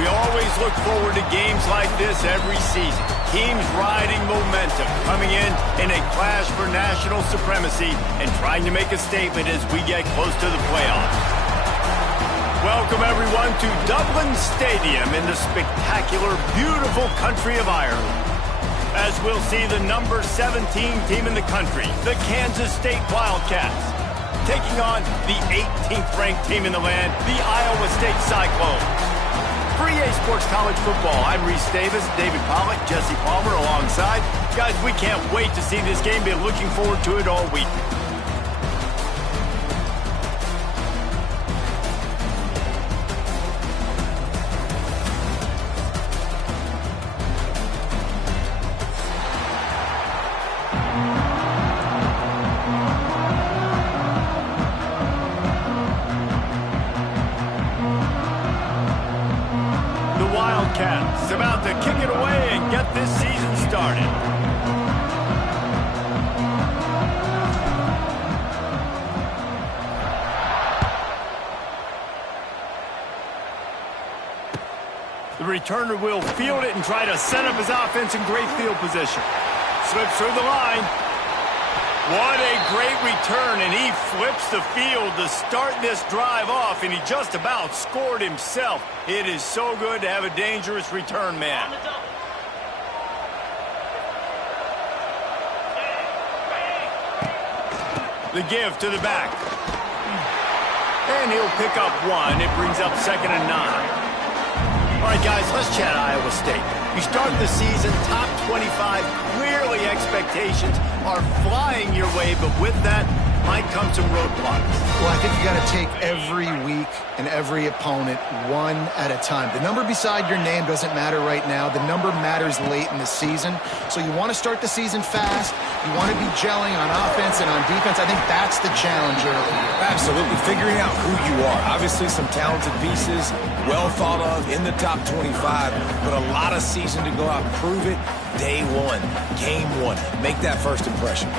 We always look forward to games like this every season. Teams riding momentum, coming in a clash for national supremacy and trying to make a statement as we get close to the playoffs. Welcome, everyone, to Dublin Stadium in the spectacular, beautiful country of Ireland. As we'll see the number 17 team in the country, the Kansas State Wildcats, taking on the 18th ranked team in the land, the Iowa State Cyclones. For EA Sports College Football, I'm Reese Davis, David Pollack, Jesse Palmer alongside. Guys, we can't wait to see this game. Been looking forward to it all week. Wildcats about to kick it away and get this season started. The returner will field it and try to set up his offense in great field position. Slips through the line. What a great return, and he flips the field to start this drive off, and he just about scored himself. It is so good to have a dangerous return man. The give to the back. And he'll pick up one. It brings up 2nd and 9. All right, guys, let's chat Iowa State. You start the season top 25. Clearly, expectations are flying your way, but with that might come some roadblocks. Well, I think you got to take every week and every opponent one at a time. The number beside your name doesn't matter right now. The number matters late in the season. So you want to start the season fast. You want to be gelling on offense and on defense. I think that's the challenge early. Absolutely. Figuring out who you are. Obviously, some talented pieces, well thought of in the top 25, but a lot of season to go out. Prove it day one, game one. Make that first impression.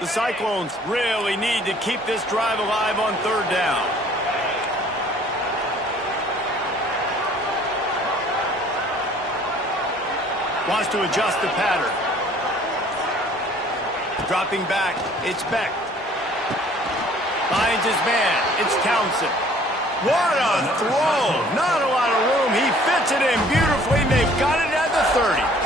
The Cyclones really need to keep this drive alive on 3rd down. Wants to adjust the pattern. Dropping back, it's Beck. Finds his man, it's Townsend. What a throw! Not a lot of room. He fits it in beautifully, and they've got it at the 30.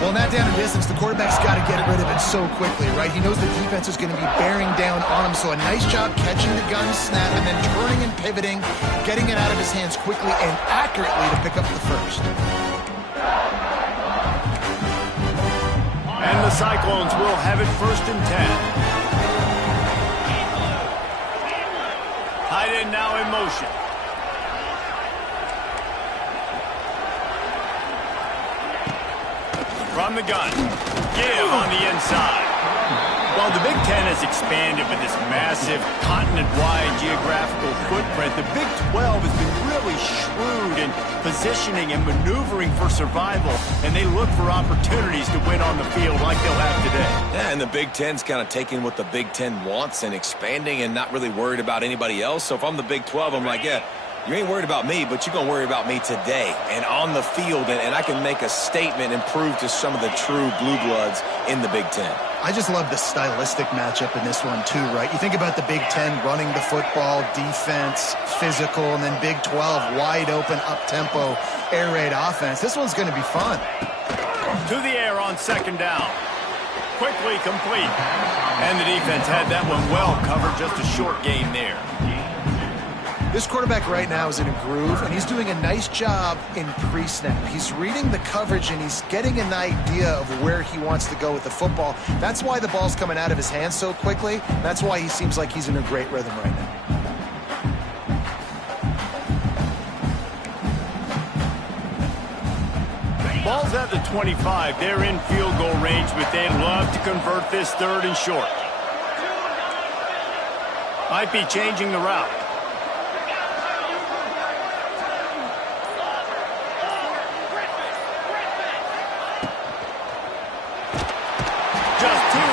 Well, not down in distance, the quarterback's got to get rid of it so quickly, right? He knows the defense is going to be bearing down on him, so a nice job catching the gun snap and then turning and pivoting, getting it out of his hands quickly and accurately to pick up the first. And the Cyclones will have it 1st and 10. Tight end now in motion. From the gun. Give on the inside. Well, the Big Ten has expanded with this massive continent-wide geographical footprint. The Big 12 has been really shrewd in positioning and maneuvering for survival, and they look for opportunities to win on the field like they'll have today. Yeah, and the Big Ten's kind of taking what the Big Ten wants and expanding and not really worried about anybody else. So if I'm the Big 12, I'm like, yeah, you ain't worried about me, but you're going to worry about me today and on the field, and I can make a statement and prove to some of the true blue bloods in the Big Ten. I just love the stylistic matchup in this one, too, right? You think about the Big Ten running the football, defense, physical, and then Big 12, wide open, up-tempo, air raid offense. This one's going to be fun. To the air on 2nd down. Quickly complete. And the defense had that one well covered, just a short gain there. This quarterback right now is in a groove, and he's doing a nice job in pre-snap. He's reading the coverage, and he's getting an idea of where he wants to go with the football. That's why the ball's coming out of his hands so quickly. That's why he seems like he's in a great rhythm right now. Ball's at the 25. They're in field goal range, but they'd love to convert this 3rd and short. Might be changing the route.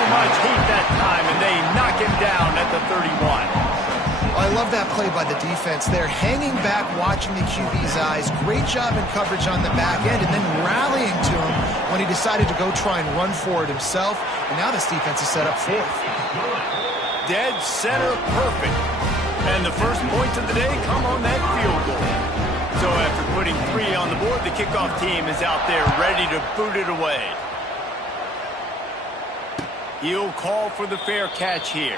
much heat that time, and they knock him down at the 31. I love that play by the defense there. Hanging back, watching the QB's eyes. Great job in coverage on the back end, and then rallying to him when he decided to go try and run for it himself. And now this defense is set up fourth. Dead center perfect. And the first points of the day come on that field goal. So after putting 3 on the board, the kickoff team is out there ready to boot it away. He'll call for the fair catch here.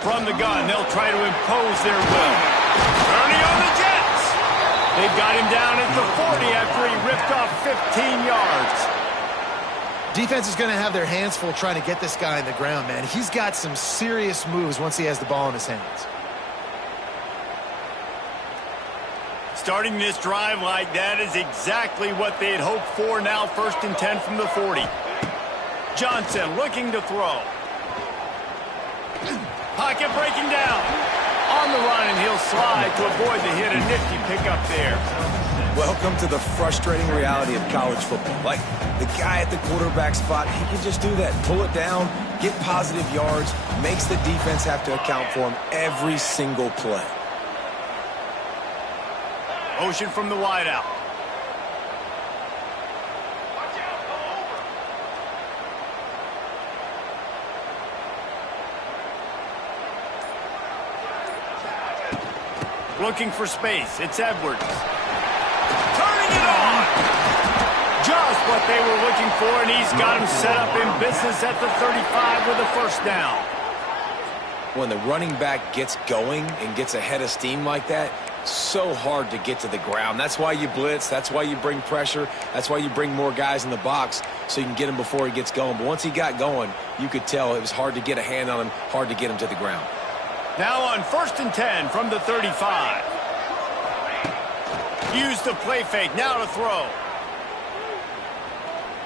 From the gun, they'll try to impose their will. Turning on the Jets. They've got him down at the 40 after he ripped off 15 yards. Defense is going to have their hands full trying to get this guy in the ground, man. He's got some serious moves once he has the ball in his hands. Starting this drive like that is exactly what they had hoped for. Now 1st and 10 from the 40. Johnson looking to throw. Pocket breaking down. On the run, and he'll slide to avoid the hit. A nifty pickup there. Welcome to the frustrating reality of college football. Like, the guy at the quarterback spot, he can just do that. Pull it down, get positive yards, makes the defense have to account for him every single play. Motion from the wideout. Looking for space. It's Edwards. Turning it on. Just what they were looking for, and he's got him set up in business at the 35 with a first down. When the running back gets going and gets ahead of steam like that, so hard to get to the ground. That's why you blitz. That's why you bring pressure. That's why you bring more guys in the box so you can get him before he gets going. But once he got going, you could tell it was hard to get a hand on him, hard to get him to the ground. Now on 1st and 10 from the 35. Use the play fake. Now to throw.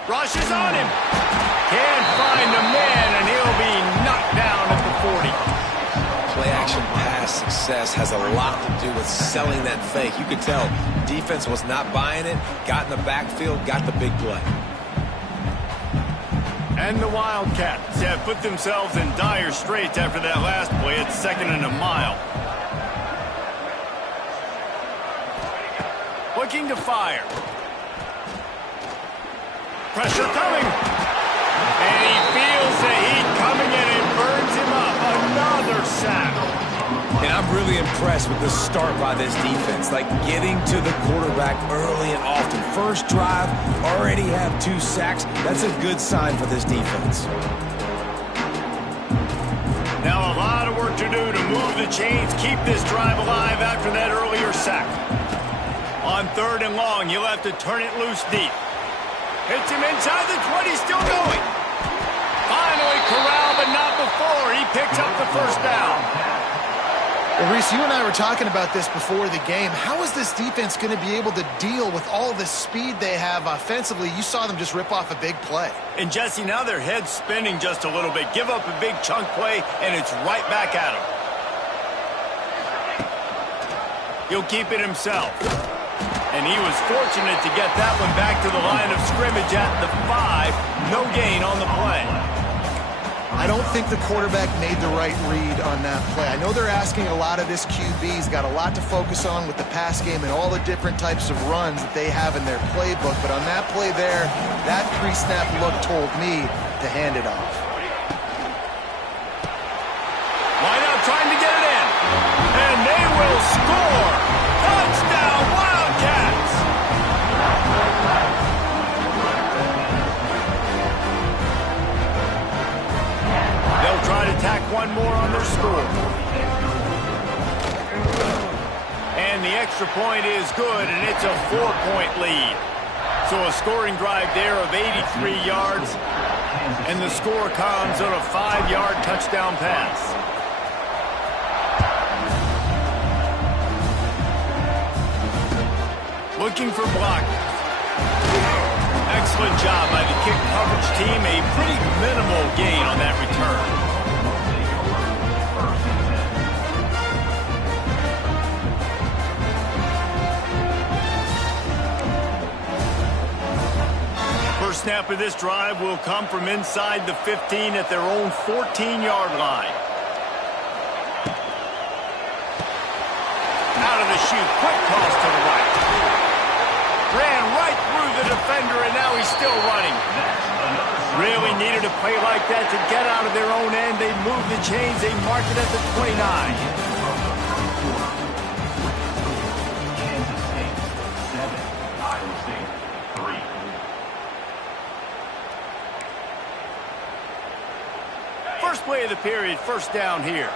Rush is on him. Can't find a man, and he'll be knocked down at the 40. Play action pass success has a lot to do with selling that fake. You could tell defense was not buying it, got in the backfield, got the big play. And the Wildcats have put themselves in dire straits after that last play at 2nd and a mile. Looking to fire. Pressure coming. And he feels the heat coming in and burns him up. Another sack. And I'm really impressed with the start by this defense. Like, getting to the quarterback early and often. First drive, already have 2 sacks. That's a good sign for this defense. Now a lot of work to do to move the chains, keep this drive alive after that earlier sack. On 3rd and long, you'll have to turn it loose deep. Hits him inside the 20, still going. Finally corralled, but not before. He picks up the first down. Well, Reese, you and I were talking about this before the game. How is this defense going to be able to deal with all the speed they have offensively? You saw them just rip off a big play. And, Jesse, now their head's spinning just a little bit. Give up a big chunk play, and it's right back at him. He'll keep it himself. And he was fortunate to get that one back to the line of scrimmage at the 5. No gain on the play. I don't think the quarterback made the right read on that play. I know they're asking a lot of this QB. He's got a lot to focus on with the pass game and all the different types of runs that they have in their playbook. But on that play there, that pre-snap look told me to hand it off. Why not trying to get it in? And they will score. Touchdown, Wildcats! They'll try to tack one more on their score. And the extra point is good, and it's a 4-point lead. So a scoring drive there of 83 yards, and the score comes on a 5-yard touchdown pass. looking for blockers. Excellent job by the kick coverage team. A pretty minimal gain on that return. First snap of this drive will come from inside the 15 at their own 14-yard line. Out of the chute, quick toss to the right. Ran right through the defender, and now he's still running. Really needed a play like that to get out of their own end. They moved the chains. They marked it at the 29. First play of the period, first down here.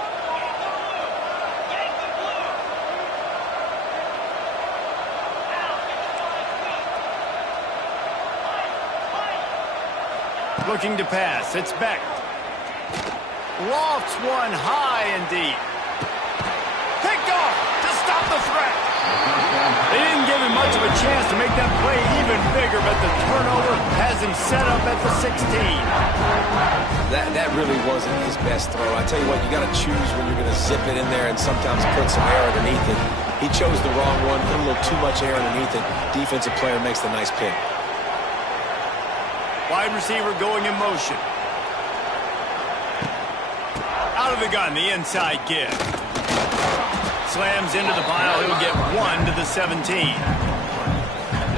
Looking to pass. It's Beck. Lofts one high and deep. Picked off to stop the threat. They didn't give him much of a chance to make that play even bigger, but the turnover has him set up at the 16. That really wasn't his best throw. I tell you what, you got to choose when you're going to zip it in there and sometimes put some air underneath it. He chose the wrong one, put a little too much air underneath it. Defensive player makes the nice pick. Wide receiver going in motion. Out of the gun, the inside give. Slams into the pile. He'll get 1 to the 17.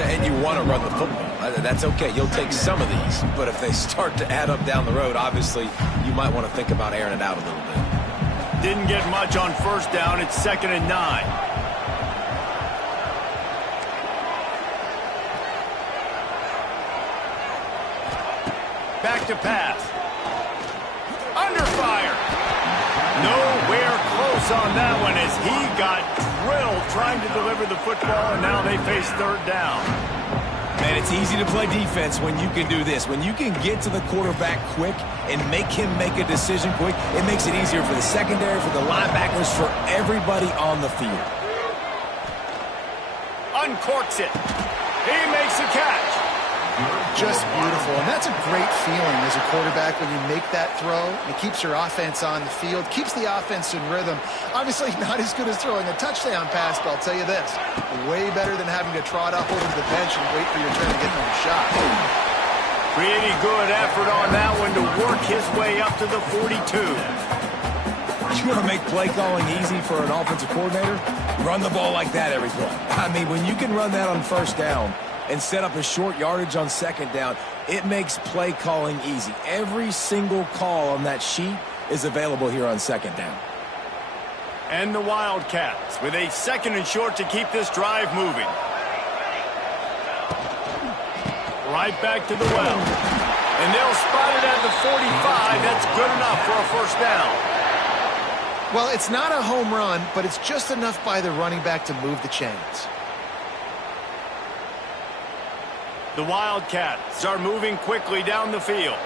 And you want to run the football. That's okay. You'll take some of these. But if they start to add up down the road, obviously, you might want to think about airing it out a little bit. Didn't get much on first down. It's 2nd and 9. Back to pass. Under fire. Nowhere close on that one as he got drilled trying to deliver the football, and now they face 3rd down. Man, it's easy to play defense when you can do this. When you can get to the quarterback quick and make him make a decision quick, it makes it easier for the secondary, for the linebackers, for everybody on the field. Uncorks it. He makes the catch. Just beautiful, and that's a great feeling as a quarterback when you make that throw. It keeps your offense on the field, keeps the offense in rhythm. Obviously not as good as throwing a touchdown pass, but I'll tell you this, way better than having to trot up over to the bench and wait for your turn to get another shot. Pretty good effort on that one to work his way up to the 42. You want to make play calling easy for an offensive coordinator? Run the ball like that every play. I mean, when you can run that on first down and set up a short yardage on second down, it makes play calling easy. Every single call on that sheet is available here on second down. And the Wildcats with a 2nd and short to keep this drive moving. Right back to the well. And they'll spot it at the 45. That's good enough for a first down. Well, it's not a home run, but it's just enough by the running back to move the chains. The Wildcats are moving quickly down the field.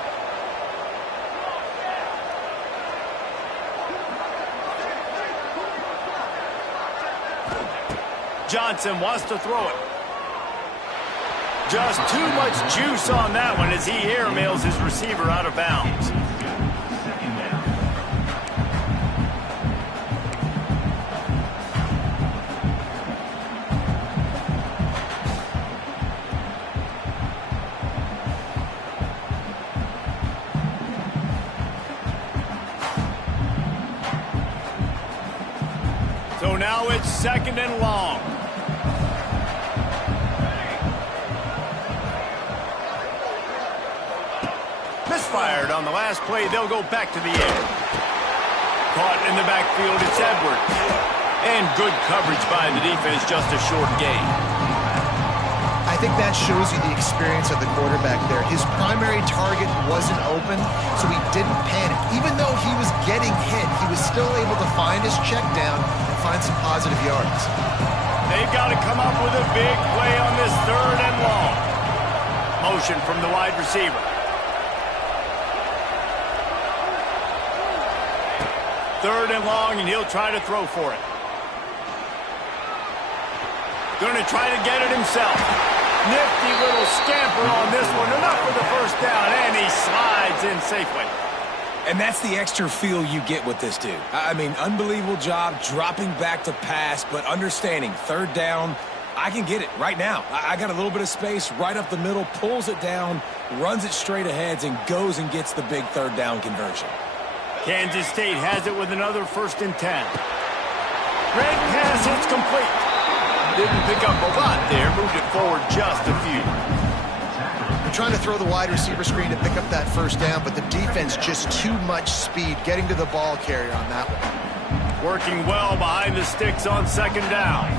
Johnson wants to throw it. Just too much juice on that one as he airmails his receiver out of bounds. So now it's 2nd and long. Misfired on the last play. They'll go back to the air. Caught in the backfield. It's Edwards. And good coverage by the defense. Just a short gain. I think that shows you the experience of the quarterback there. His primary target wasn't open, so he didn't panic. Even though he was getting hit, he was still able to find his check down and find some positive yards. They've got to come up with a big play on this 3rd and long. Motion from the wide receiver. Third and long, and he'll try to throw for it. Going to try to get it himself. Nifty little scamper on this one. Enough for the first down, and he slides in safely. And that's the extra feel you get with this dude. I mean, unbelievable job dropping back to pass, but understanding third down, I can get it right now. I got a little bit of space right up the middle, pulls it down, runs it straight ahead, and goes and gets the big third down conversion. Kansas State has it with another 1st and 10. Great pass, it's complete. Didn't pick up a lot there, moved it forward just a few. They're trying to throw the wide receiver screen to pick up that first down, but the defense just too much speed getting to the ball carrier on that one. Working well behind the sticks on 2nd down.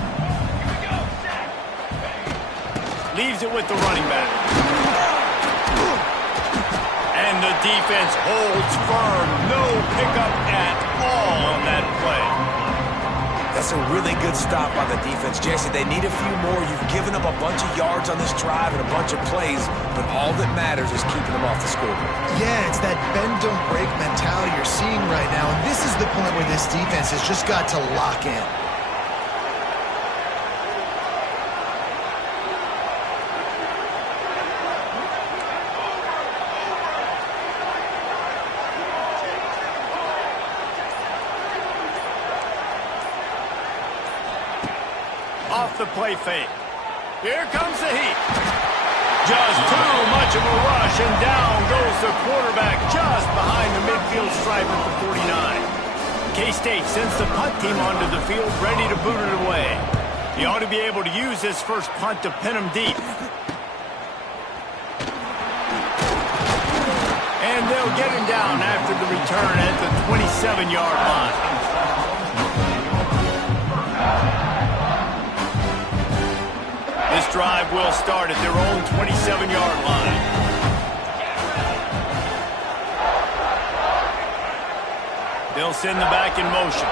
Leaves it with the running back. And the defense holds firm. No pickup at all on that play. That's a really good stop by the defense. Jesse, they need a few more. You've given up a bunch of yards on this drive and a bunch of plays, but all that matters is keeping them off the scoreboard. Yeah, it's that bend, don't break mentality you're seeing right now, and this is the point where this defense has just got to lock in. Off the play fake. Here comes the heat. Just too much of a rush, and down goes the quarterback just behind the midfield stripe at the 49. K-State sends the punt team onto the field, ready to boot it away. He ought to be able to use his first punt to pin him deep. And they'll get him down after the return at the 27-yard line. This drive will start at their own 27-yard line. They'll send the back in motion.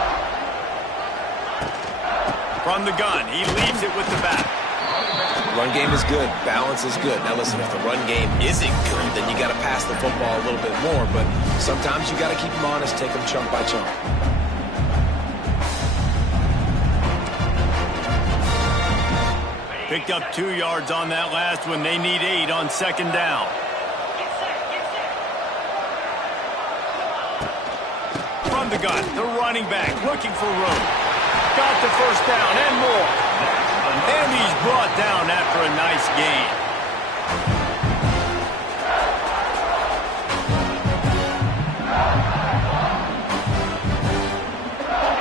From the gun, he leaves it with the back. Run game is good. Balance is good. Now listen, if the run game isn't good, then you got to pass the football a little bit more. But sometimes you got to keep them honest, take them chunk by chunk. Picked up 2 yards on that last one. They need 8 on 2nd down. From the gun, the running back looking for room. Got the first down and more. And he's brought down after a nice gain.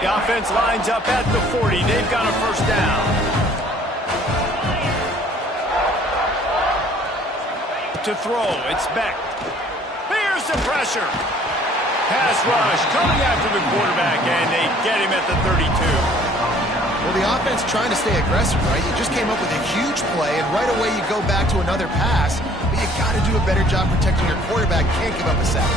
The offense lines up at the 40. They've got a first down. To throw, it's Beck. Here's the pressure. Pass rush coming after the quarterback, and they get him at the 32. Well, the offense trying to stay aggressive, right? You just came up with a huge play, and right away you go back to another pass, but you got to do a better job protecting your quarterback. Can't give up a sack.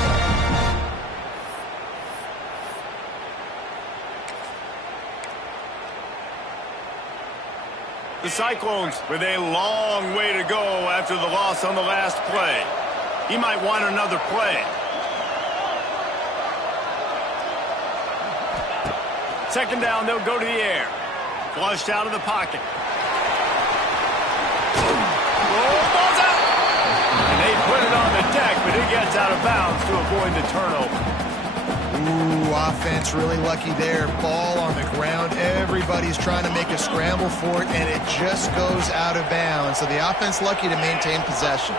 The Cyclones with a long way to go after the loss on the last play. He might want another play. 2nd down, they'll go to the air. Flushed out of the pocket. Oh, ball's out! And they put it on the deck, but it gets out of bounds to avoid the turnover. Ooh, offense really lucky there. Ball on the ground. Everybody's trying to make a scramble for it, and it just goes out of bounds. So the offense lucky to maintain possession.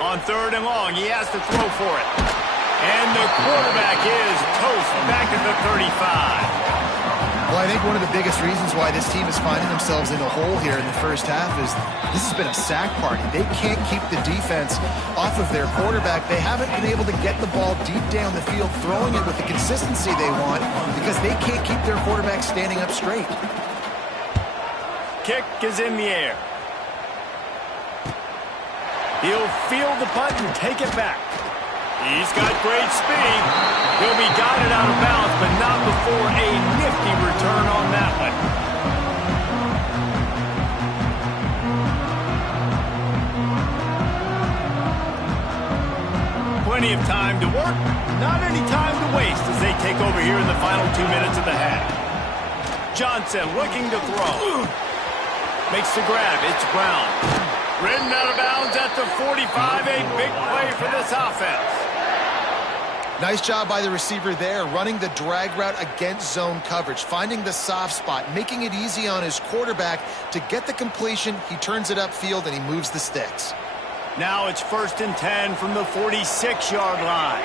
On 3rd and long, he has to throw for it. And the quarterback is toast back at the 35. Well, I think one of the biggest reasons why this team is finding themselves in a hole here in the first half is this has been a sack party. They can't keep the defense off of their quarterback. They haven't been able to get the ball deep down the field, throwing it with the consistency they want because they can't keep their quarterback standing up straight. Kick is in the air. He'll field the punt and take it back. He's got great speed. He'll be guided out of bounds, but not before a nifty return on that one. Plenty of time to work, not any time to waste as they take over here in the final 2 minutes of the half. Johnson looking to throw. Makes the grab. It's Brown. Ridden out of bounds at the 45. A big play for this offense. Nice job by the receiver there, running the drag route against zone coverage, finding the soft spot, making it easy on his quarterback to get the completion. He turns it upfield, and he moves the sticks. Now it's 1st and 10 from the 46-yard line.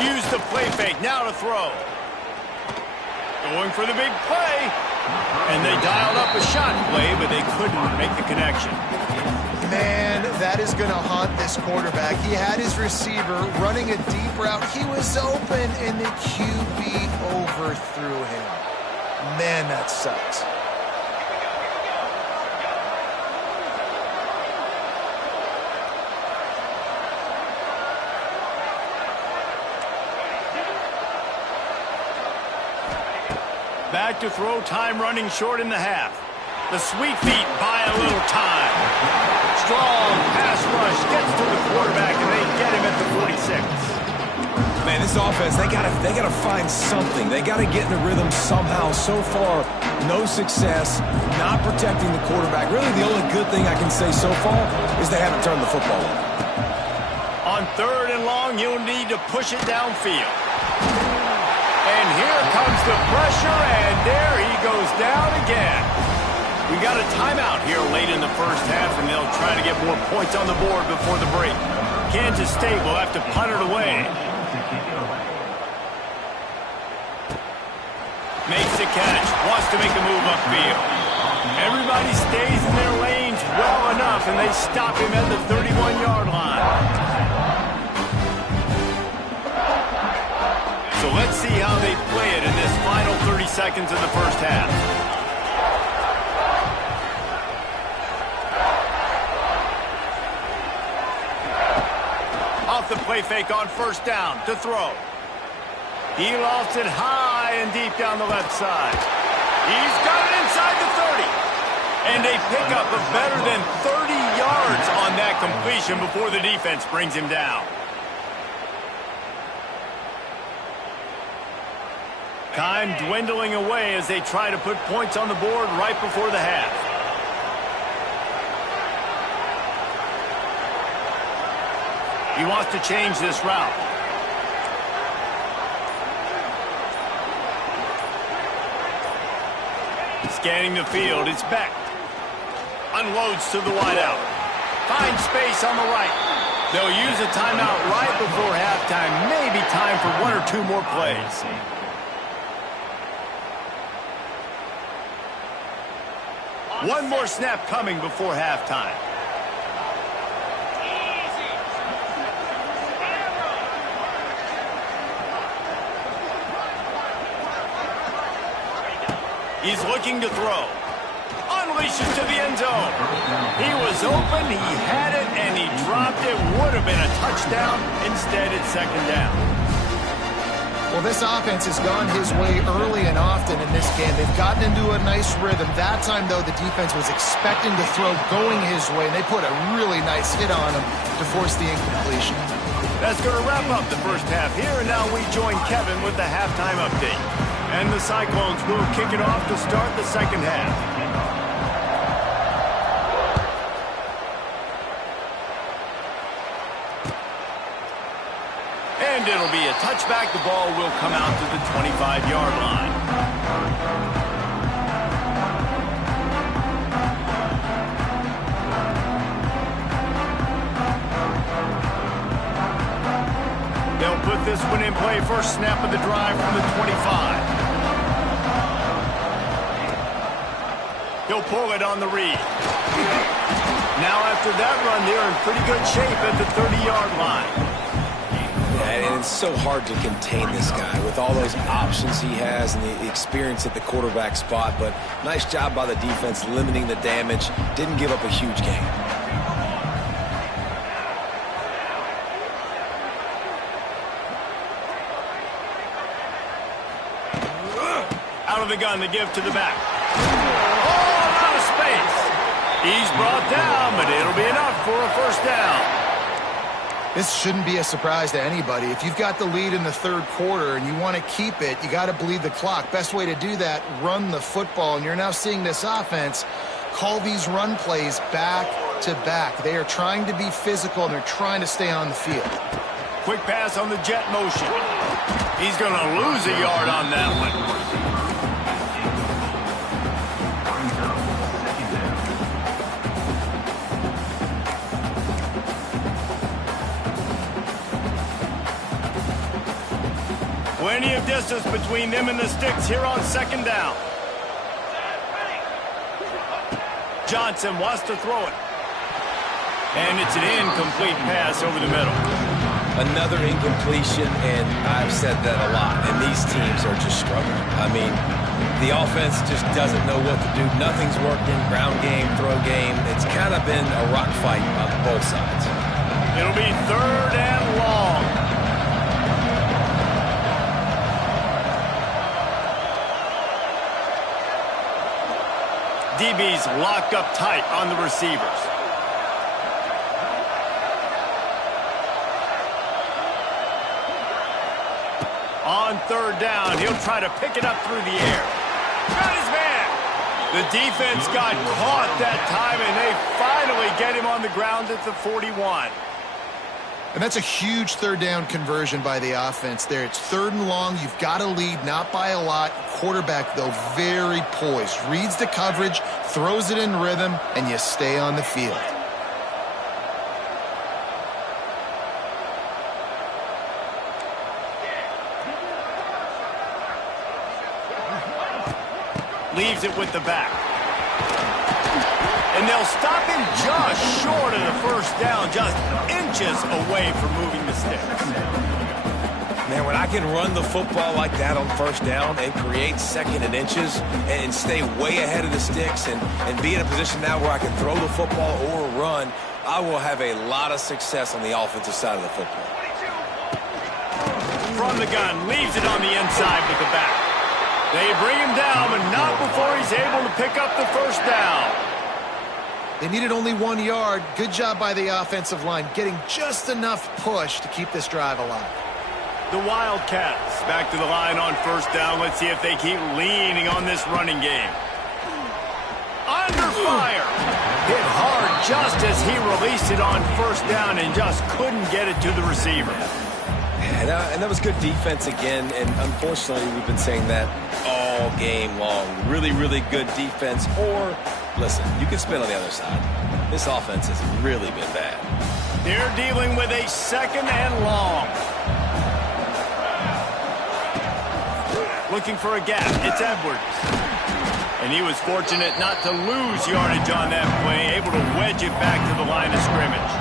Use the play fake. Now to throw. Going for the big play. And they dialed up a shot play, but they couldn't make the connection. Man, that is going to haunt this quarterback. He had his receiver running a deep route. He was open, and the QB overthrew him. Man, that sucks. Back to throw, time running short in the half. The sweet feet buy a little time. Strong pass rush gets to the quarterback, and they get him at the 46. Man, this offense, they gotta find something. They gotta get in a rhythm somehow. So far, no success, not protecting the quarterback. Really, the only good thing I can say so far is they haven't turned the football over. On 3rd and long, you'll need to push it downfield. And here comes the pressure, and there he goes down again. We got a timeout here late in the first half, and they'll try to get more points on the board before the break. Kansas State will have to punt it away. Makes the catch, wants to make a move upfield. Everybody stays in their lanes well enough, and they stop him at the 31-yard line. So let's see how they play it in this final 30 seconds of the first half. Off the play fake on 1st down to throw. He lofts it high and deep down the left side. He's got it inside the 30. And a pickup of better than 30 yards on that completion before the defense brings him down. Time dwindling away as they try to put points on the board right before the half. He wants to change this route. Scanning the field, it's Beck. Unloads to the wideout. Finds space on the right. They'll use a timeout right before halftime. Maybe time for 1 or 2 more plays. One more snap coming before halftime. He's looking to throw. Unleashes to the end zone. He was open, he had it, and he dropped it. Would have been a touchdown. Instead, it's 2nd down. Well, this offense has gone his way early and often in this game. They've gotten into a nice rhythm. That time, though, the defense was expecting to throw going his way, and they put a really nice hit on him to force the incompletion. That's going to wrap up the first half here, and now we join Kevin with the halftime update. And the Cyclones will kick it off to start the second half. And it'll be a touchback. The ball will come out to the 25-yard line. They'll put this one in play. First snap of the drive from the 25. He'll pull it on the read. Now after that run, they're in pretty good shape at the 30-yard line. And it's so hard to contain this guy with all those options he has and the experience at the quarterback spot. But nice job by the defense limiting the damage. Didn't give up a huge gain. Out of the gun to give to the back. Oh, out of space. He's brought down, but it'll be enough for a first down. This shouldn't be a surprise to anybody. If you've got the lead in the third quarter and you want to keep it, you got to bleed the clock. Best way to do that, run the football. And you're now seeing this offense call these run plays back to back. They are trying to be physical, and they're trying to stay on the field. Quick pass on the jet motion. He's going to lose a yard on that one. Plenty of distance between them and the sticks here on second down. Johnson wants to throw it. And it's an incomplete pass over the middle. Another incompletion, and I've said that a lot, and these teams are just struggling. I mean, the offense just doesn't know what to do. Nothing's working. Ground game, throw game. It's kind of been a rock fight on both sides. It'll be third and long. DB's locked up tight on the receivers. On third down, he'll try to pick it up through the air. Got his man. The defense got caught that time, and they finally get him on the ground at the 41. And that's a huge third down conversion by the offense there. It's third and long. You've got to lead, not by a lot. Quarterback, though, very poised. Reads the coverage, throws it in rhythm, and you stay on the field. Leaves it with the back. And they'll stop him just short of the first down, just inches away from moving the sticks. Man, when I can run the football like that on first down and create second and inches and stay way ahead of the sticks and be in a position now where I can throw the football or run, I will have a lot of success on the offensive side of the football. From the gun, leaves it on the inside with the back. They bring him down, but not before he's able to pick up the first down. They needed only 1 yard. Good job by the offensive line, getting just enough push to keep this drive alive. The Wildcats back to the line on first down. Let's see if they keep leaning on this running game. Under fire. Hit hard just as he released it on first down and just couldn't get it to the receiver. And that was good defense again, and unfortunately we've been saying that all game long. Really, really good defense. Or, listen, you can spin on the other side. This offense has really been bad. They're dealing with a second and long. Looking for a gap. It's Edwards. And he was fortunate not to lose yardage on that play, able to wedge it back to the line of scrimmage.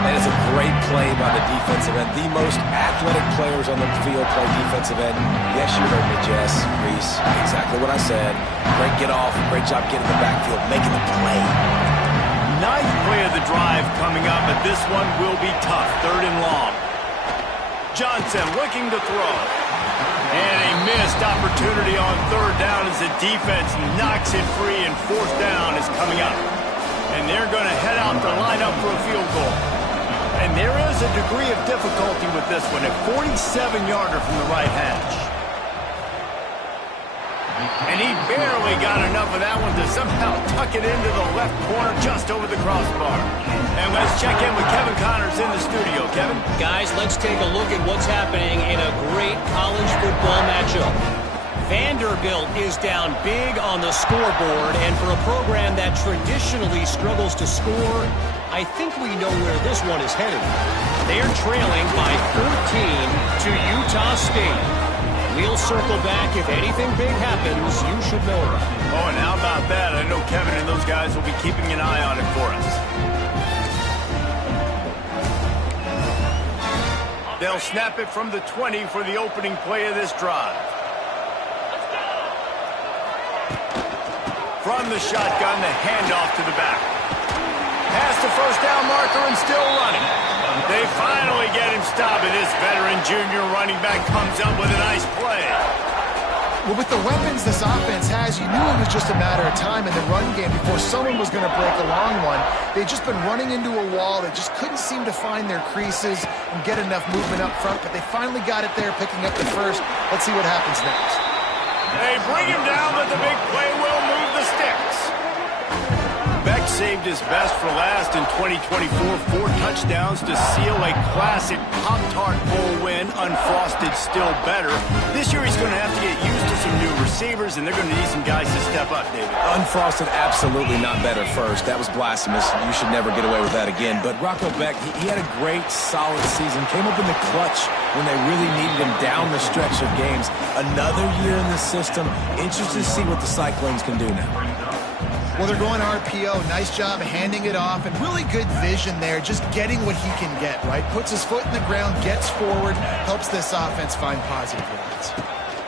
And it's a great play by the defensive end. The most athletic players on the field play defensive end. Yes, you heard me, Jess, Reese. Exactly what I said. Great get off. Great job getting the backfield, making the play. Ninth play of the drive coming up, but this one will be tough. Third and long. Johnson looking to throw. And a missed opportunity on third down as the defense knocks it free, and fourth down is coming up. And they're going to head out to line up for a field goal. And there is a degree of difficulty with this one, a 47-yarder from the right hash. And he barely got enough of that one to somehow tuck it into the left corner just over the crossbar. And let's check in with Kevin Connors in the studio. Kevin? Guys, let's take a look at what's happening in a great college football matchup. Vanderbilt is down big on the scoreboard, and for a program that traditionally struggles to score, I think we know where this one is headed. They're trailing by 14 to Utah State. We'll circle back. If anything big happens, you should know about it. Oh, and how about that? I know Kevin and those guys will be keeping an eye on it for us. They'll snap it from the 20 for the opening play of this drive. From the shotgun, the handoff to the back. Past the first down marker and still running. They finally get him stopped, and this veteran junior running back comes up with a nice play. Well, with the weapons this offense has, you knew it was just a matter of time in the run game before someone was going to break a long one. They'd just been running into a wall. They just couldn't seem to find their creases and get enough movement up front, but they finally got it there, picking up the first. Let's see what happens next. They bring him down, but the big play will move the sticks. Beck saved his best for last in 2024. 4 touchdowns to seal a classic Pop-Tart Bowl win. Unfrosted, still better. This year he's going to have to get used to some new receivers, and they're going to need some guys to step up, David. Unfrosted, absolutely not better first. That was blasphemous. You should never get away with that again. But Rocco Beck, he had a great, solid season. Came up in the clutch when they really needed him down the stretch of games. Another year in the system. Interested to see what the Cyclones can do now. Well, they're going RPO. Nice job handing it off, and really good vision there, just getting what he can get, right? Puts his foot in the ground, gets forward, helps this offense find positive yards.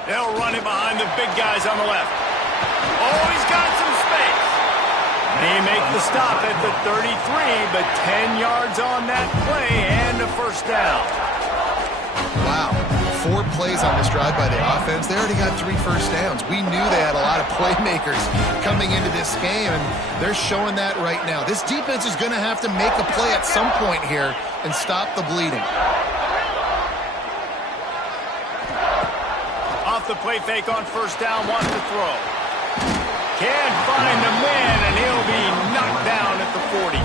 They'll run it behind the big guys on the left. Oh, he's got some space. They make the stop at the 33, but 10 yards on that play and a first down. Wow. 4 plays on this drive by the offense. They already got 3 first downs. We knew they had a lot of playmakers coming into this game, and they're showing that right now. This defense is going to have to make a play at some point here and stop the bleeding. Off the play fake on first down, wants to throw. Can't find the man, and he'll be knocked down at the 40.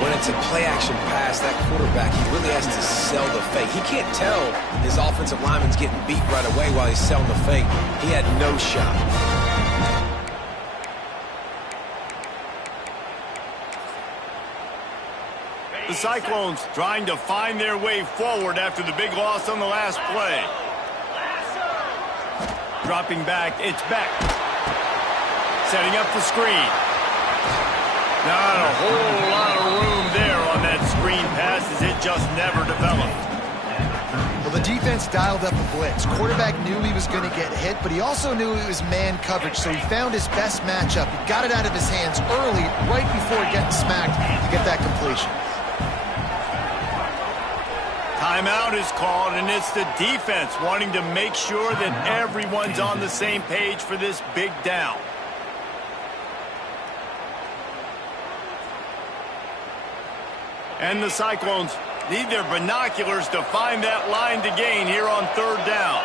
When it's a play-action pass, that quarterback, he really has to sell the fake. He can't tell his offensive lineman's getting beat right away while he's selling the fake. He had no shot. The Cyclones trying to find their way forward after the big loss on the last play. Dropping back, it's Beck. Setting up the screen. Not a whole lot of room there on that screen pass, as it just never developed. Well, the defense dialed up a blitz. Quarterback knew he was going to get hit, but he also knew it was man coverage, so he found his best matchup. He got it out of his hands early, right before getting smacked to get that completion. Timeout is called, and it's the defense wanting to make sure that everyone's on the same page for this big down. And the Cyclones need their binoculars to find that line to gain here on third down.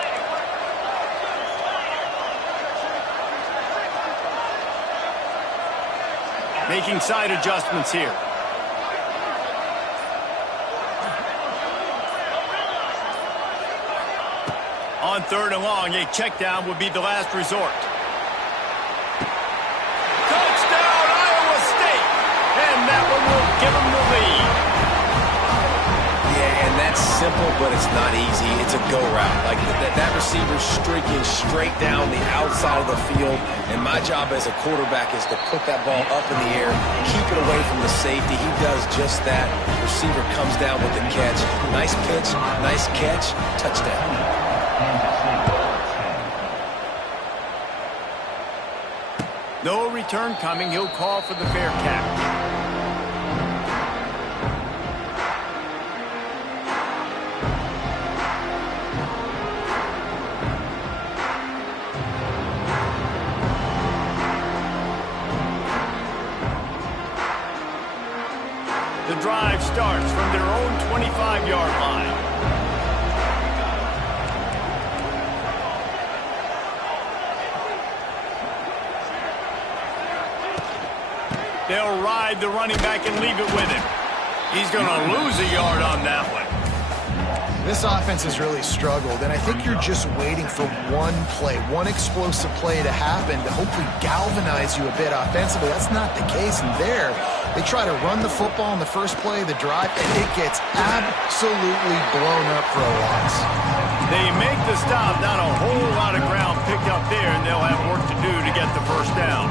Making side adjustments here. On third and long, a check down would be the last resort. Touchdown, Iowa State! And that one will give them the lead. Yeah, and that's simple, but it's not easy. It's a go route. Like that receiver's streaking straight down the outside of the field, and my job as a quarterback is to put that ball up in the air, keep it away from the safety. He does just that. Receiver comes down with the catch. Nice pitch, nice catch, touchdown. No return coming. He'll call for the Bearcat. The drive starts from their own 25-yard line. They'll ride the running back and leave it with him. He's going to lose a yard on that one. This offense has really struggled, and I think you're just waiting for one play, one explosive play to happen to hopefully galvanize you a bit offensively. That's not the case, and there, they try to run the football in the first play of the drive, and it gets absolutely blown up for a loss. They make the stop, not a whole lot of ground picked up there, and they'll have work to do to get the first down.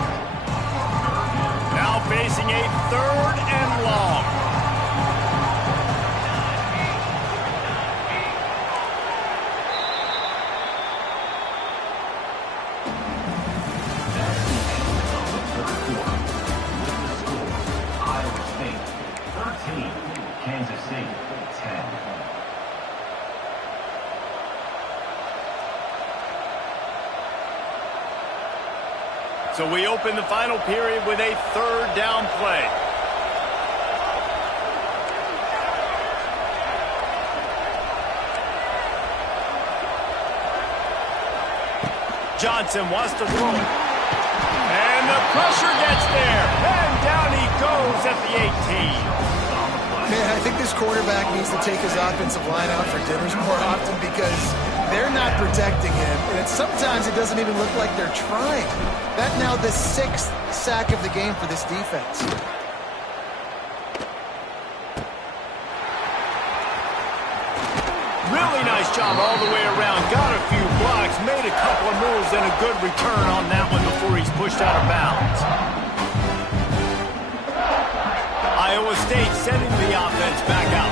Now facing a third and long. Iowa State 13, Kansas State 10. So we open the final period with a third down play. Johnson wants to throw. And the pressure gets there. And down he goes at the 18. Man, I think this quarterback needs to take his offensive line out for dinners more often because they're not protecting him. And sometimes it doesn't even look like they're trying. That's now the 6th sack of the game for this defense. Really nice job all the way around. Got a few blocks, made a couple of moves, and a good return on that one before he's pushed out of bounds. Iowa State sending the offense back out.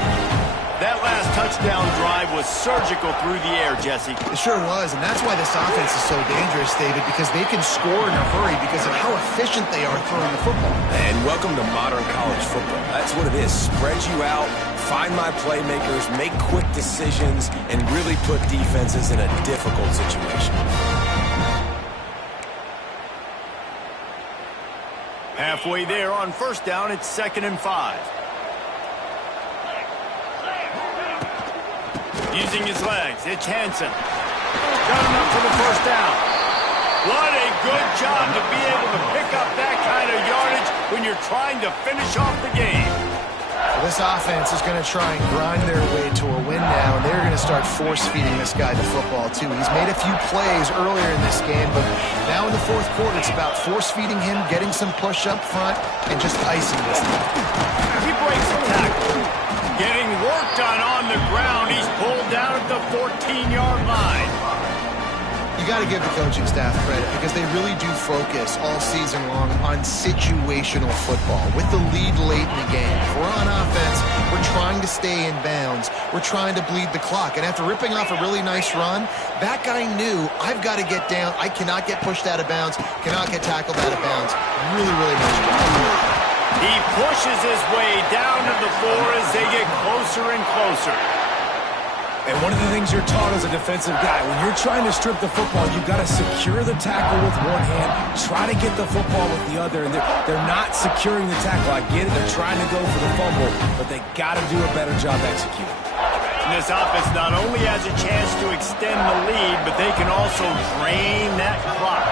That last touchdown drive was surgical through the air, Jesse. It sure was, and that's why this offense is so dangerous, David, because they can score in a hurry because of how efficient they are throwing the football. And welcome to modern college football. That's what it is. Spread you out, find my playmakers, make quick decisions, and really put defenses in a difficult situation. Halfway there on first down, it's 2nd and 5. Using his legs, it's Hansen. Got enough for the first down. What a good job to be able to pick up that kind of yardage when you're trying to finish off the game. Well, this offense is going to try and grind their way to a win now, and they're going to start force-feeding this guy the football, too. He's made a few plays earlier in this game, but now in the fourth quarter, it's about force-feeding him, getting some push up front, and just icing this thing. He breaks the tackle. Getting worked on the ground. He's pulled down at the 14-yard line. You got to give the coaching staff credit because they really do focus all season long on situational football with the lead late in the game. If we're on offense, we're trying to stay in bounds. We're trying to bleed the clock. And after ripping off a really nice run, that guy knew, I've got to get down. I cannot get pushed out of bounds, cannot get tackled out of bounds. Really, really nice job. He pushes his way down to the floor as they get closer and closer. And one of the things you're taught as a defensive guy, when you're trying to strip the football, you've got to secure the tackle with one hand, try to get the football with the other, and they're not securing the tackle. I get it, they're trying to go for the fumble, but they got to do a better job executing. And this offense not only has a chance to extend the lead, but they can also drain that clock.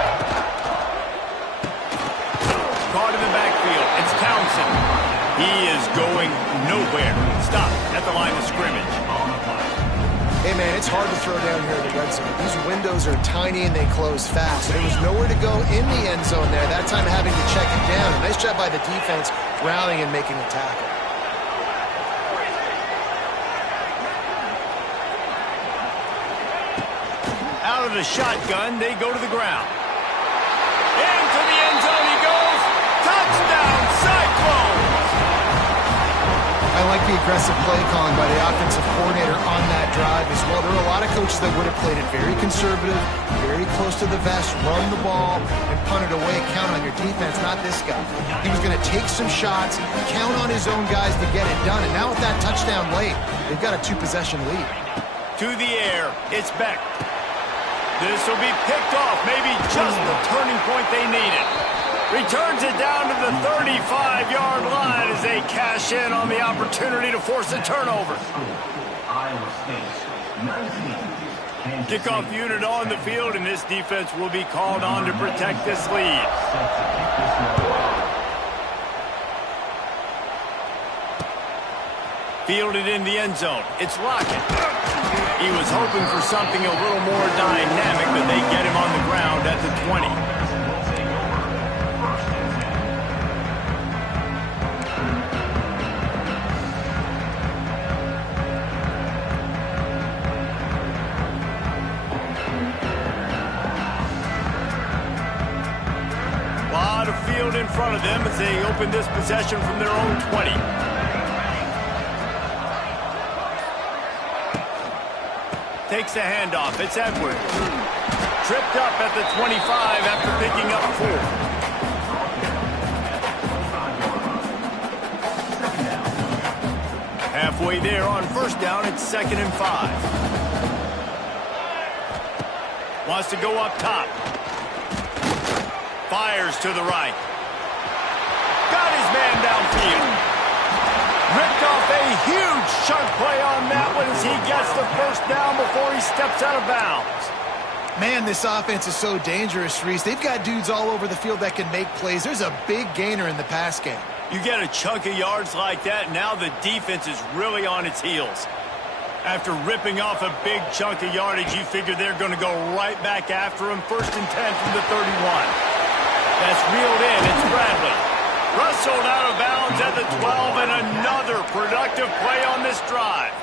Caught in the backfield, it's Townsend. He is going nowhere. Stop at the line of scrimmage. Hey, man, it's hard to throw down here in the red zone. These windows are tiny and they close fast. So there was nowhere to go in the end zone there. That time having to check it down. A nice job by the defense rallying and making a tackle. Out of the shotgun, they go to the ground. Into the end zone he goes. Touchdown, Cyclones! I like the aggressive play calling by the offensive coordinator on that drive as well. There are a lot of coaches that would have played it very conservative, very close to the vest, run the ball, and punt it away. Count on your defense, not this guy. He was going to take some shots, count on his own guys to get it done. And now with that touchdown late, they've got a 2-possession lead. To the air, it's Beck. This will be picked off, maybe just the turning point they needed. Returns it down to the 35-yard line as they cash in on the opportunity to force a turnover. Iowa State, 19. Kansas Kickoff City. unit on the field, and this defense will be called on to protect this lead. Fielded in the end zone. It's Lockett. He was hoping for something a little more dynamic, but they get him on the ground at the 20. Lot of field in front of them as they open this possession from their own 20. Takes the handoff. It's Edwards. Tripped up at the 25 after picking up 4. Halfway there on first down, it's 2nd and 5. Wants to go up top. Fires to the right. Got his man downfield. Ripped off a huge chunk play on that one as he gets the first down before he steps out of bounds. Man, this offense is so dangerous, Reese. They've got dudes all over the field that can make plays. There's a big gainer in the pass game. You get a chunk of yards like that, now the defense is really on its heels. After ripping off a big chunk of yardage, you figure they're going to go right back after him. 1st and 10 from the 31. That's reeled in. It's Bradley. Rustled out of bounds at the 12, and another productive play on this drive.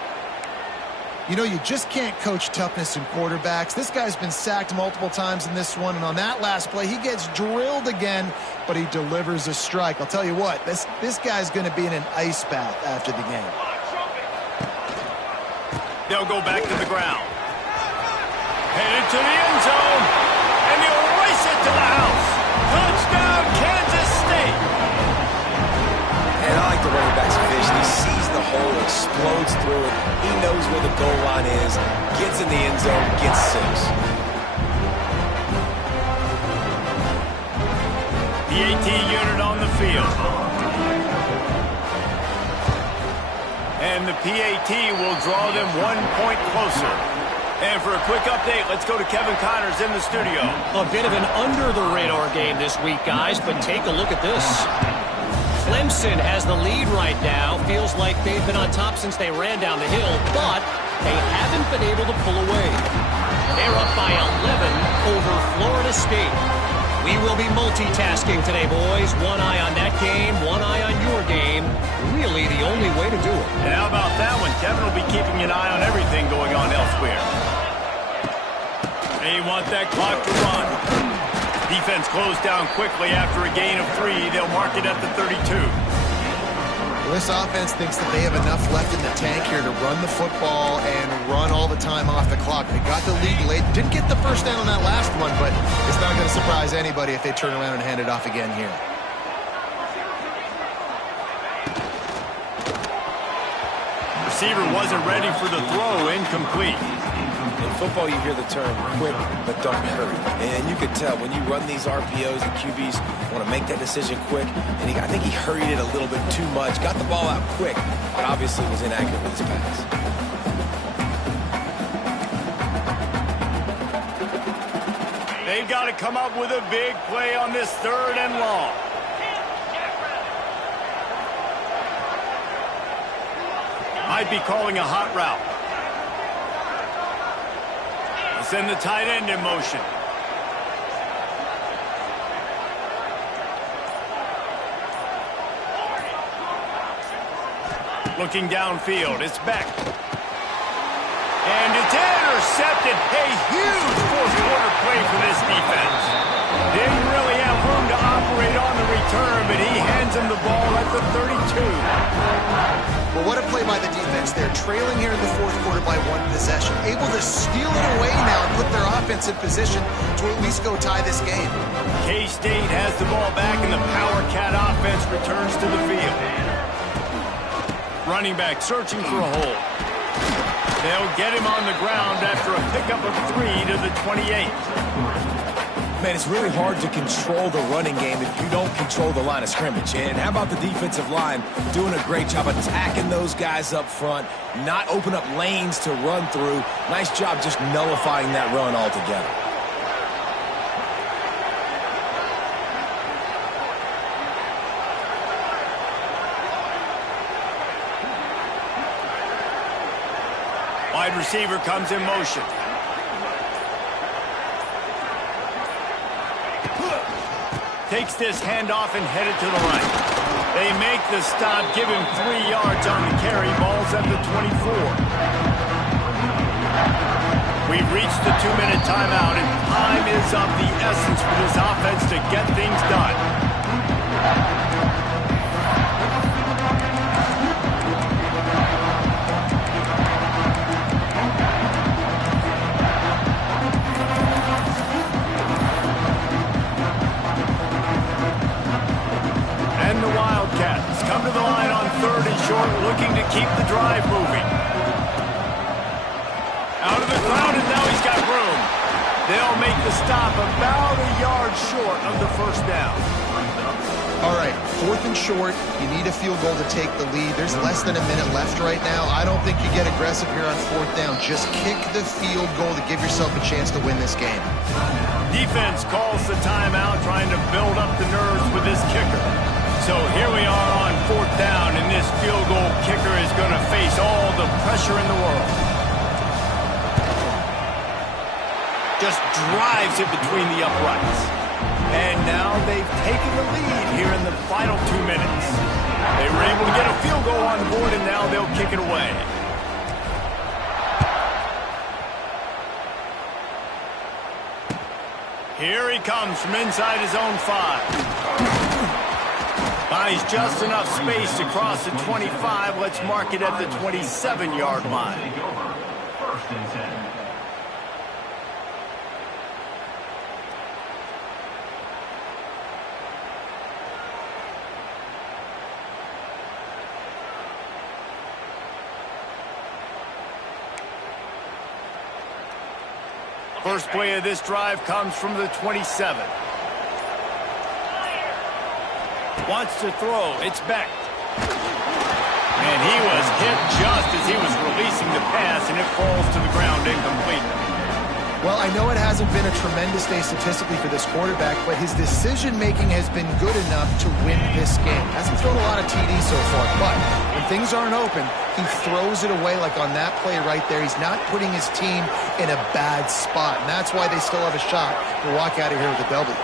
You know, you just can't coach toughness in quarterbacks. This guy's been sacked multiple times in this one, and on that last play, he gets drilled again, but he delivers a strike. I'll tell you what, this guy's going to be in an ice bath after the game. They'll go back to the ground. Headed to the end zone, and he'll race it to the house. Touchdown, Kansas State. And I like the running back's vision. He sees the hole, explodes through it. He knows where the goal line is, gets in the end zone, gets 6. The AT unit on the field. And the PAT will draw them 1 point closer. And for a quick update, let's go to Kevin Connors in the studio. A bit of an under-the-radar game this week, guys, but take a look at this. Clemson has the lead right now. Feels like they've been on top since they ran down the hill, but they haven't been able to pull away. They're up by 11 over Florida State. We will be multitasking today, boys. One eye on that game, one eye on your game. Really the only way to do it. And how about that one? Kevin will be keeping an eye on everything going on elsewhere. They want that clock to run. Defense closed down quickly after a gain of 3. They'll mark it at the 32. Well, this offense thinks that they have enough left in the tank here to run the football and run all the time off the clock. They got the lead late. Didn't get the first down on that last one, but it's not going to surprise anybody if they turn around and hand it off again here. Receiver wasn't ready for the throw. Incomplete. In football, you hear the term quick, but don't hurry. And you can tell when you run these RPOs, the QBs want to make that decision quick. And I think he hurried it a little bit too much. Got the ball out quick, but obviously was inaccurate with his pass. They've got to come up with a big play on this 3rd and long. Might be calling a hot route. Send the tight end in motion. Looking downfield, it's Beck. And it's intercepted. A huge 4th quarter play for this defense. Didn't really have room to operate on the return, but he hands him the ball at the 32. Well, what a play by the defense. They're trailing here in the 4th quarter by 1 possession. Able to steal it away now and put their offense in position to at least go tie this game. K-State has the ball back and the Power Cat offense returns to the field. Running back searching for a hole. They'll get him on the ground after a pickup of 3 to the 28. Man, it's really hard to control the running game if you don't control the line of scrimmage. And how about the defensive line doing a great job attacking those guys up front, not open up lanes to run through. Nice job just nullifying that run altogether. Wide receiver comes in motion. Takes this handoff and headed to the right. They make the stop, give him 3 yards on the carry. Ball's at the 24. We've reached the 2-minute timeout, and time is of the essence for this offense to get things done. And the Wildcats come to the line on 3rd and short, looking to keep the drive moving. Out of the crowd, and now he's got room. They'll make the stop about a yard short of the first down. All right, 4th and short. You need a field goal to take the lead. There's less than a minute left right now. I don't think you get aggressive here on 4th down. Just kick the field goal to give yourself a chance to win this game. Defense calls the timeout, trying to build up the nerves with this kicker. So here we are on 4th down, and this field goal kicker is going to face all the pressure in the world. Just drives it between the uprights. And now they've taken the lead here in the final 2 minutes. They were able to get a field goal on the board, and now they'll kick it away. Here he comes from inside his own 5. Buys just enough space to cross the 25. Let's mark it at the 27-yard line. Take over. 1st and 10. First play of this drive comes from the 27. Wants to throw. It's Beck. And he was hit just as he was releasing the pass, and it falls to the ground incomplete. Well, I know it hasn't been a tremendous day statistically for this quarterback, but his decision-making has been good enough to win this game. Hasn't thrown a lot of TDs so far, but when things aren't open, he throws it away like on that play right there. He's not putting his team in a bad spot, and that's why they still have a shot to walk out of here with a W.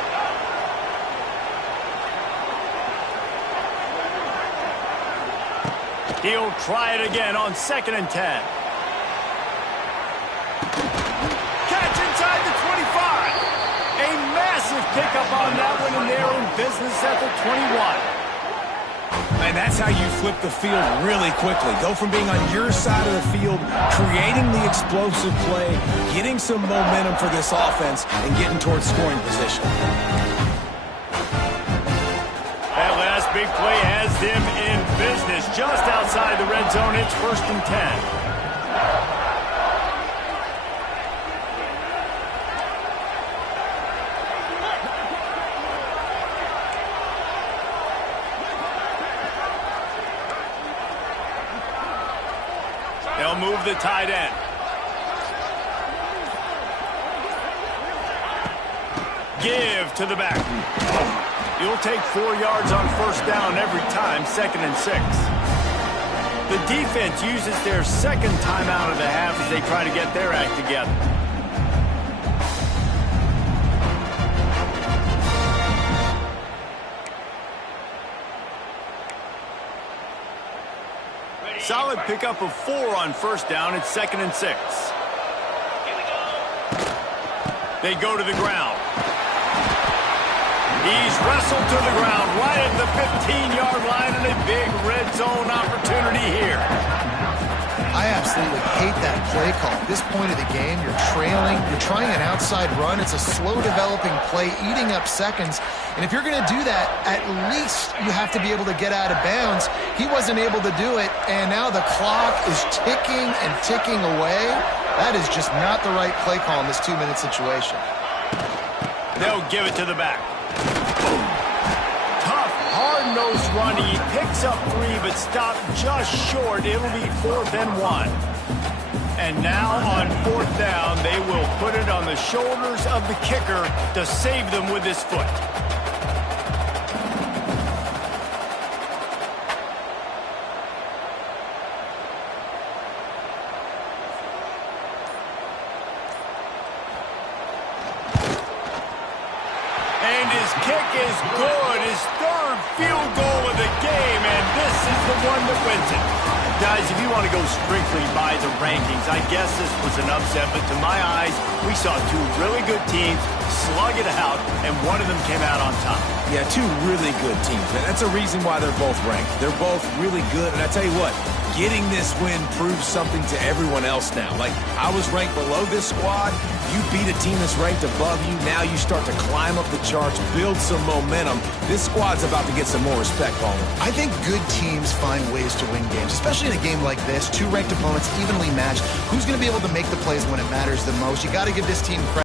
He'll try it again on 2nd and 10. Catch inside the 25. A massive pickup on that one, and they're in business at the 21. And that's how you flip the field really quickly. Go from being on your side of the field, creating the explosive play, getting some momentum for this offense, and getting towards scoring position. That last big play has them in business just outside the red zone. It's 1st and 10. They'll move the tight end. Give to the back. You'll take 4 yards on 1st down every time, 2nd and 6. The defense uses their 2nd timeout of the half as they try to get their act together. Solid pickup of 4 on 1st down. It's 2nd and 6. They go to the ground. He's wrestled to the ground right at the 15-yard line, and a big red zone opportunity here. I absolutely hate that play call. At this point of the game, you're trailing, you're trying an outside run. It's a slow developing play, eating up seconds. And if you're going to do that, at least you have to be able to get out of bounds. He wasn't able to do it, and now the clock is ticking and ticking away. That is just not the right play call in this 2-minute situation. They'll give it to the back. Tough, hard-nosed run. He picks up 3, but stopped just short. It'll be 4th and 1. And now on 4th down, they will put it on the shoulders of the kicker to save them with his foot. And his kick is good. His 3rd field goal of the game, and this is the one that wins it. Guys, if you want to go strictly by the rankings, I guess this was an upset, but to my eyes, we saw 2 really good teams slug it out, and one of them came out on top. Yeah, 2 really good teams, man. That's a reason why they're both ranked. They're both really good, and I tell you what, getting this win proves something to everyone else now. Like, I was ranked below this squad. You beat a team that's ranked above you. Now you start to climb up the charts, build some momentum. This squad's about to get some more respect on them. I think good teams find ways to win games, especially in a game like this. 2 ranked opponents evenly matched. Who's going to be able to make the plays when it matters the most? You got to give this team credit.